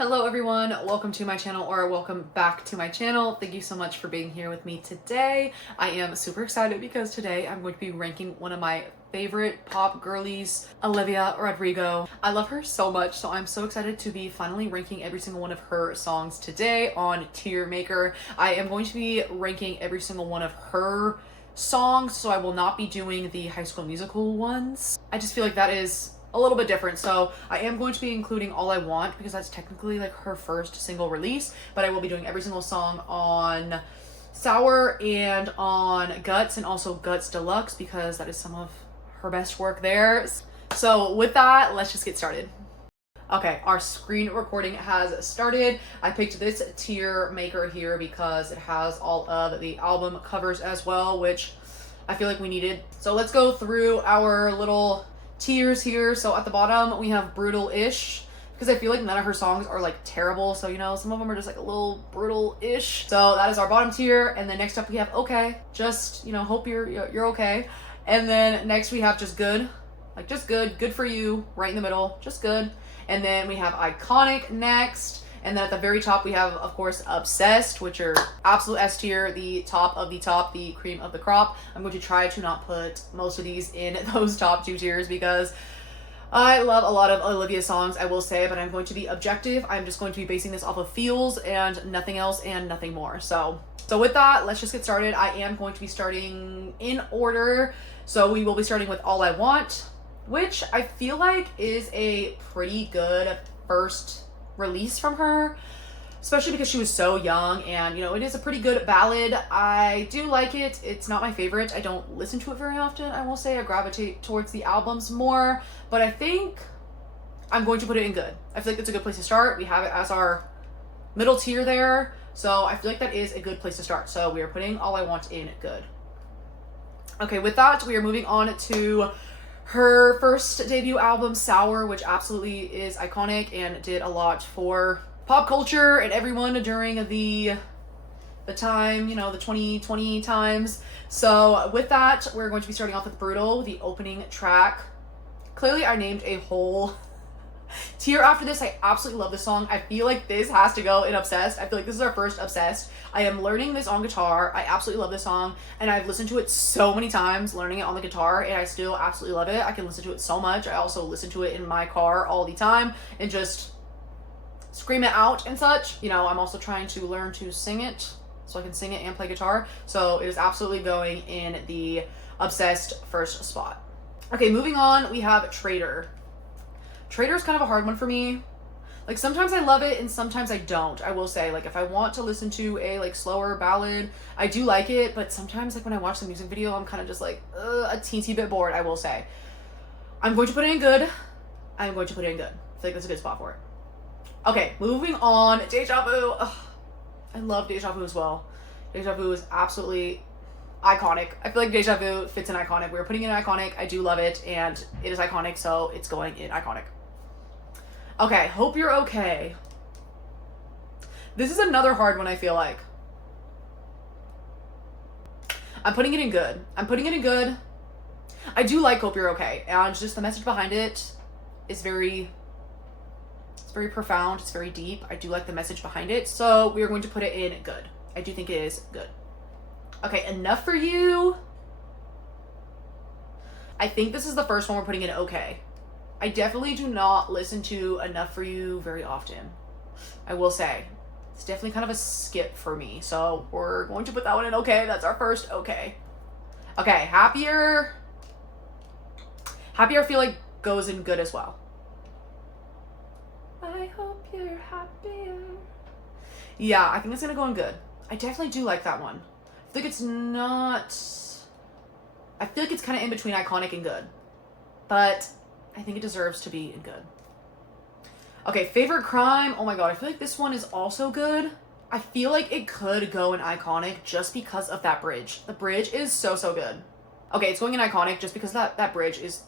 Hello everyone, welcome to my channel, or welcome back to my channel. Thank you so much for being here with me today. I am super excited because today I'm going to be ranking one of my favorite pop girlies, Olivia Rodrigo. I love her so much, so I'm so excited to be finally ranking every single one of her songs today on Tier Maker. I am going to be ranking every single one of her songs, so I will not be doing the High School Musical ones. I just feel like that is a little bit different, so I am going to be including All I Want because that's technically like her first single release, but I will be doing every single song on Sour and on Guts, and also Guts Deluxe because that is some of her best work there. So with that, let's just get started. Okay, our screen recording has started. I picked this Tier Maker here because it has all of the album covers as well, which I feel like we needed. So let's go through our little tiers here. So at the bottom we have Brutal-ish, because I feel like none of her songs are like terrible, so you know, some of them are just like a little brutal-ish. So that is our bottom tier. And then next up we have Okay, just, you know, hope you're okay. And then next we have Just Good, like just good for you, right in the middle, just good. And then we have Iconic next. And then at the very top, we have, of course, Obsessed, which are absolute S tier, the top of the top, the cream of the crop. I'm going to try to not put most of these in those top two tiers because I love a lot of Olivia songs, I will say, but I'm going to be objective. I'm just going to be basing this off of feels and nothing else and nothing more. So with that, let's just get started. I am going to be starting in order. So we will be starting with All I Want, which I feel like is a pretty good first release from her, especially because she was so young, and you know, it is a pretty good ballad. I do like it. It's not my favorite. I don't listen to it very often, I will say. I gravitate towards the albums more, but I think I'm going to put it in good. I feel like it's a good place to start. We have it as our middle tier there, so I feel like that is a good place to start. So we are putting All I Want in good. Okay, with that, we are moving on to her first debut album, Sour, which absolutely is iconic and did a lot for pop culture and everyone during the time, you know, the 2020 times. So with that, we're going to be starting off with Brutal, the opening track. Clearly, I named a whole tier after this. I absolutely love this song. I feel like this has to go in Obsessed. I feel like this is our first Obsessed. I am learning this on guitar. I absolutely love this song, and I've listened to it so many times learning it on the guitar, and I still absolutely love it. I can listen to it so much. I also listen to it in my car all the time and just scream it out and such. You know, I'm also trying to learn to sing it so I can sing it and play guitar. So it is absolutely going in the Obsessed first spot. Okay, moving on, we have Traitor. Traitor is kind of a hard one for me. Like, sometimes I love it and sometimes I don't, I will say. Like, if I want to listen to a like slower ballad, I do like it, but sometimes like when I watch the music video, I'm kind of just like a teensy bit bored, I will say. I'm going to put it in good. I'm going to put it in good. I feel like that's a good spot for it. Okay, moving on. Deja Vu. Ugh, I love Deja Vu as well. Deja Vu is absolutely iconic. I feel like Deja Vu fits in iconic. We're putting in iconic. I do love it, and it is iconic, so it's going in iconic. Okay, Hope You're Okay. This is another hard one, I feel like. I'm putting it in good. I'm putting it in good. I do like Hope You're Okay, and just the message behind it is very profound. It's very deep. I do like the message behind it, so we are going to put it in good. I do think it is good. Okay, Enough For You. I think this is the first one we're putting in okay. I definitely do not listen to Enough For You very often, I will say. It's definitely kind of a skip for me, so we're going to put that one in okay. That's our first okay. Okay, Happier. Happier I feel like goes in good as well. I hope you're happier. Yeah, I think it's gonna go in good. I definitely do like that one. I think it's not... I feel like it's kind of in between iconic and good, but I think it deserves to be in good. Okay, Favorite Crime. Oh my god, I feel like this one is also good. I feel like it could go in iconic just because of that bridge. The bridge is so good. Okay, it's going in iconic just because that bridge is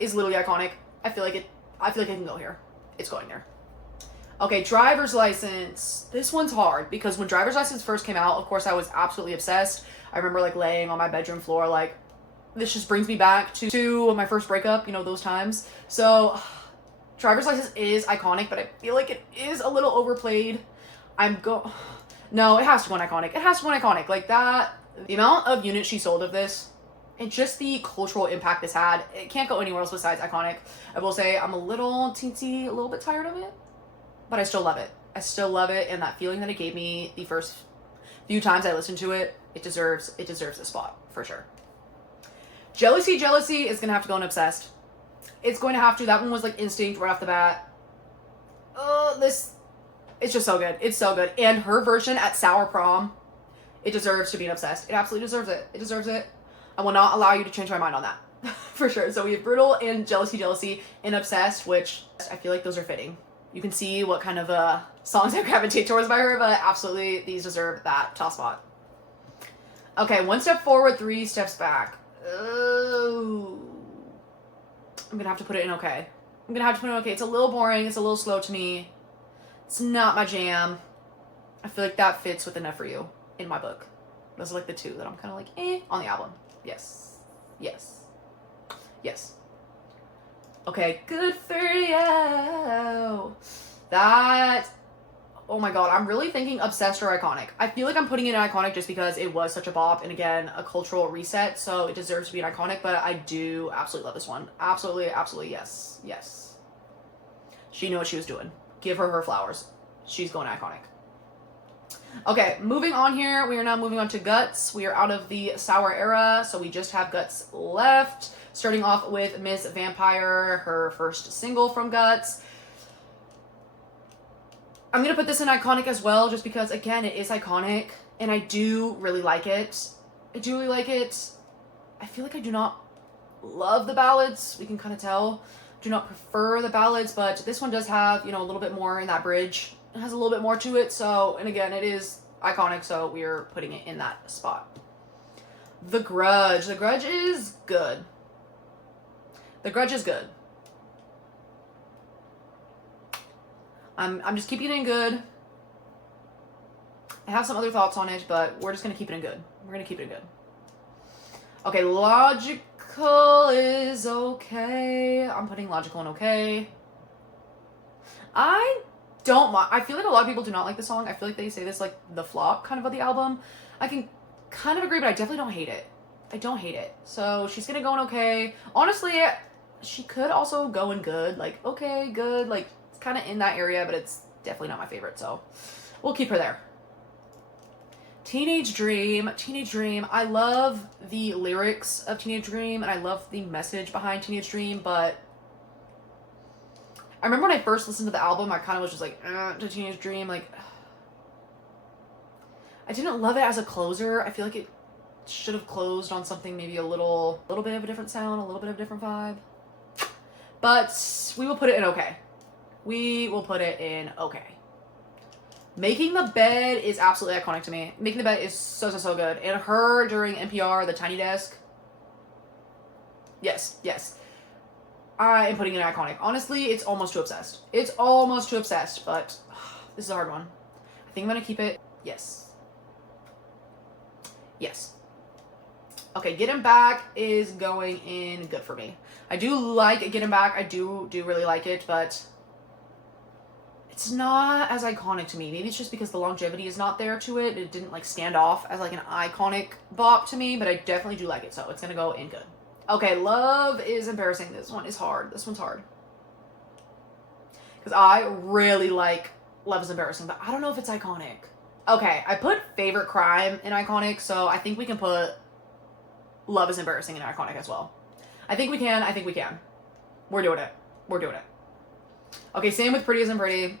literally iconic. I feel like it can go here. It's going there. Okay, Driver's License. This one's hard because when Driver's License first came out, of course, I was absolutely obsessed. I remember like laying on my bedroom floor like, this just brings me back to my first breakup, you know, those times. So Driver's License is iconic, but I feel like it is a little overplayed. No, it has to go on iconic. It has to go on iconic. Like that, the amount of units she sold of this, and just the cultural impact this had, it can't go anywhere else besides iconic. I will say I'm a little bit tired of it, but I still love it. I still love it, and that feeling that it gave me the first few times I listened to it, it deserves a spot for sure. Jealousy is gonna have to go in Obsessed. It's going to have to. That one was like instinct right off the bat. It's just so good. It's so good. And her version at Sour Prom, it deserves to be an Obsessed. It absolutely deserves it. It deserves it. I will not allow you to change my mind on that. For sure. So we have Brutal and Jealousy and Obsessed, which I feel like those are fitting. You can see what kind of songs I gravitate towards by her, but absolutely these deserve that top spot. Okay, 1 step forward, 3 steps back. Oh. I'm gonna have to put it in okay. It's a little boring. It's a little slow to me. It's not my jam. I feel like that fits with Enough For You in my book. Those are like the two that I'm kind of like, on the album. Yes. Okay, Good For You. That, oh my god, I'm really thinking Obsessed or Iconic. I feel like I'm putting it in Iconic just because it was such a bop, and again, a cultural reset, so it deserves to be an Iconic, but I do absolutely love this one. Absolutely, yes. She knew what she was doing. Give her flowers. She's going Iconic. Okay, moving on here. We are now moving on to Guts. We are out of the Sour era, so we just have Guts left. Starting off with Miss Vampire, her first single from Guts. I'm going to put this in Iconic as well, just because, again, it is iconic, and I do really like it. I feel like I do not love the ballads. We can kind of tell. Do not prefer the ballads, but this one does have, a little bit more in that bridge. It has a little bit more to it, so, and again, it is iconic, so we are putting it in that spot. The Grudge. The Grudge is good. I'm just keeping it in good. I have some other thoughts on it, but we're just going to keep it in good. Okay, Logical is okay. I'm putting Logical in okay. I don't mind. I feel like a lot of people do not like the song. I feel like they say this like the flop kind of the album. I can kind of agree, but I definitely don't hate it. So she's going to go in okay. Honestly, she could also go in good. Like, okay, good. Like, it's kind of in that area, but it's definitely not my favorite. So we'll keep her there. Teenage Dream. I love the lyrics of Teenage Dream, and I love the message behind Teenage Dream, but I remember when I first listened to the album, I kind of was just like, to Teenage Dream. Like, I didn't love it as a closer. I feel like it should have closed on something maybe a little bit of a different sound, a little bit of a different vibe. But we will put it in okay. Making the Bed is absolutely iconic to me. Making the Bed is so good. And her during NPR, the Tiny Desk. Yes. I am putting it in iconic. Honestly, it's almost too obsessed. But this is a hard one. I think I'm going to keep it. Yes. Okay, Get Him Back is going in good for me. I do like Get Him Back. I do really like it, but it's not as iconic to me. Maybe it's just because the longevity is not there to it. It didn't like stand off as like an iconic bop to me, but I definitely do like it, so it's gonna go in good. Okay, Love is Embarrassing. This one is hard. This one's hard. Because I really like Love is Embarrassing, but I don't know if it's iconic. Okay, I put Favorite Crime in iconic, so I think we can put Love is Embarrassing in iconic as well. I think we can. We're doing it. Okay, same with Pretty Isn't Pretty.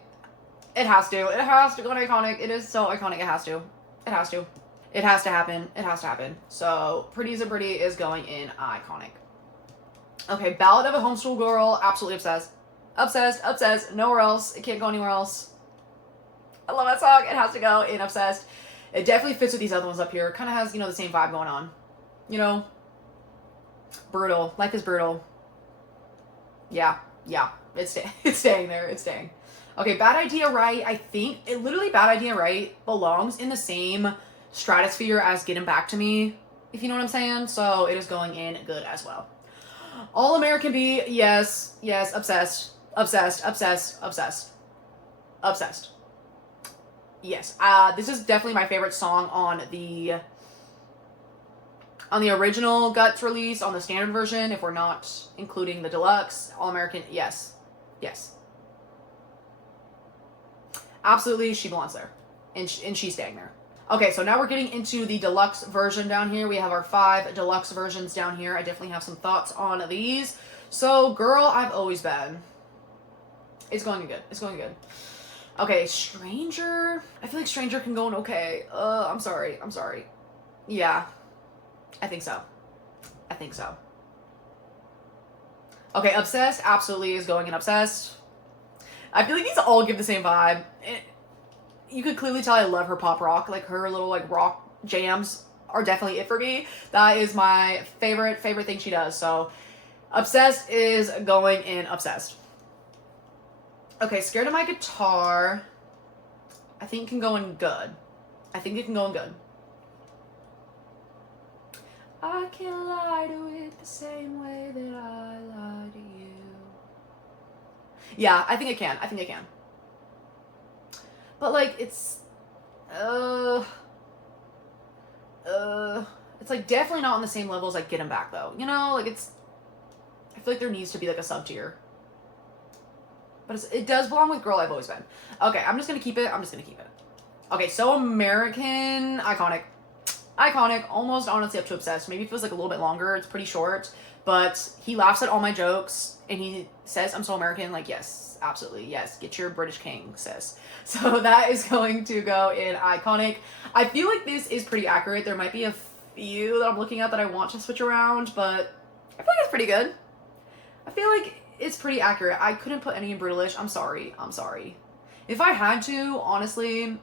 It has to go in iconic. It is so iconic. It has to. It has to happen. So Pretty Isn't Pretty is going in iconic. Okay, Ballad of a Homeschool Girl. Absolutely obsessed. Nowhere else. It can't go anywhere else. I love that song. It has to go in obsessed. It definitely fits with these other ones up here. Kind of has, the same vibe going on. Brutal. Life is brutal. Yeah. It's staying there. Okay, Bad Idea Right. I think literally Bad Idea Right belongs in the same stratosphere as Getting Back to Me, if you know what I'm saying. So it is going in good as well. All American B. Yes. Obsessed. Obsessed, obsessed, obsessed, obsessed. Yes, this is definitely my favorite song on the original Guts release, on the standard version, if we're not including the deluxe, All American. Yes, yes, absolutely, she belongs there, and she's staying there. Okay, so now we're getting into the deluxe version down here. We have our 5 deluxe versions down here. I definitely have some thoughts on these. So, Girl I've Always Been. It's going good. It's going good. Okay, Stranger. I feel like Stranger can go in okay. I'm sorry. I'm sorry. Yeah. I think so. I think so. Okay, Obsessed absolutely is going in Obsessed. I feel like these all give the same vibe. You could clearly tell I love her pop rock. Like, her little, like, rock jams are definitely it for me. That is my favorite thing she does. So, Obsessed is going in Obsessed. Okay, Scared of My Guitar, I think can go in good. I think it can go in good. I can't lie to it the same way that I lie to you. Yeah, I think it can. I think it can. But, like, it's like, definitely not on the same level as, like, Get 'Em Back, though. You know, like, I feel like there needs to be, like, a sub-tier. But it does belong with Girl I've Always Been. Okay, I'm just gonna keep it. I'm just gonna keep it. Okay, So American, iconic. Iconic, almost honestly up to Obsessed. Maybe it feels like a little bit longer. It's pretty short. But he laughs at all my jokes, and he says, I'm so American. Like, yes, absolutely, yes. Get your British king, sis. So that is going to go in iconic. I feel like this is pretty accurate. There might be a few that I'm looking at that I want to switch around, but I feel like it's pretty good. I feel like it's pretty accurate. I couldn't put any in Brutalish. I'm sorry. I'm sorry. If I had to, honestly,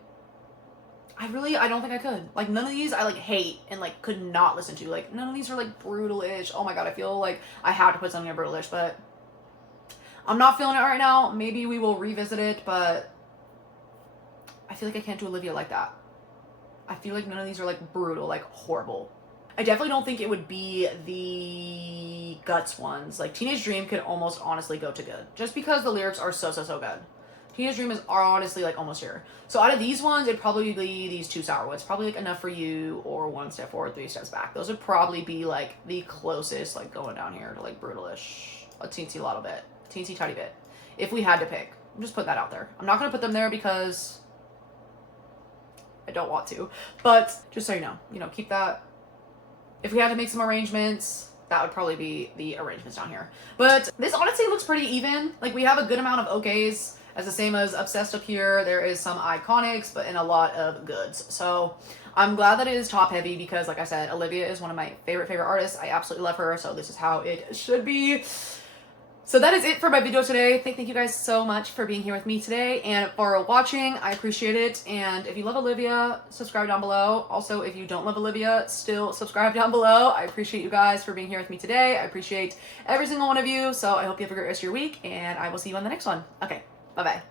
I don't think I could. Like, none of these I, like, hate and, like, could not listen to. Like, none of these are, like, Brutalish. Oh my god, I feel like I have to put something in Brutalish, but I'm not feeling it right now. Maybe we will revisit it, but I feel like I can't do Olivia like that. I feel like none of these are, like, brutal, like, horrible. I definitely don't think it would be the Guts ones. Like, Teenage Dream could almost honestly go to good. Just because the lyrics are so good. Teenage Dream is honestly, like, almost here. So out of these ones, it'd probably be these 2 Sourwoods. Probably, like, Enough for You or One Step Forward, 3 Steps Back. Those would probably be, like, the closest, like, going down here to, like, Brutalish. A teensy little bit. Teensy tiny bit. If we had to pick. I'm just put that out there. I'm not going to put them there because I don't want to. But just so you know, keep that. If we had to make some arrangements, that would probably be the arrangements down here. But this honestly looks pretty even. Like, we have a good amount of okays, as the same as Obsessed up here. There is some iconics, but in a lot of goods. So I'm glad that it is top heavy because, like I said, Olivia is one of my favorite artists. I absolutely love her, so this is how it should be. So that is it for my video today. Thank you guys so much for being here with me today and for watching. I appreciate it. And if you love Olivia, subscribe down below. Also, if you don't love Olivia, still subscribe down below. I appreciate you guys for being here with me today. I appreciate every single one of you. So I hope you have a great rest of your week, and I will see you on the next one. Okay, bye-bye.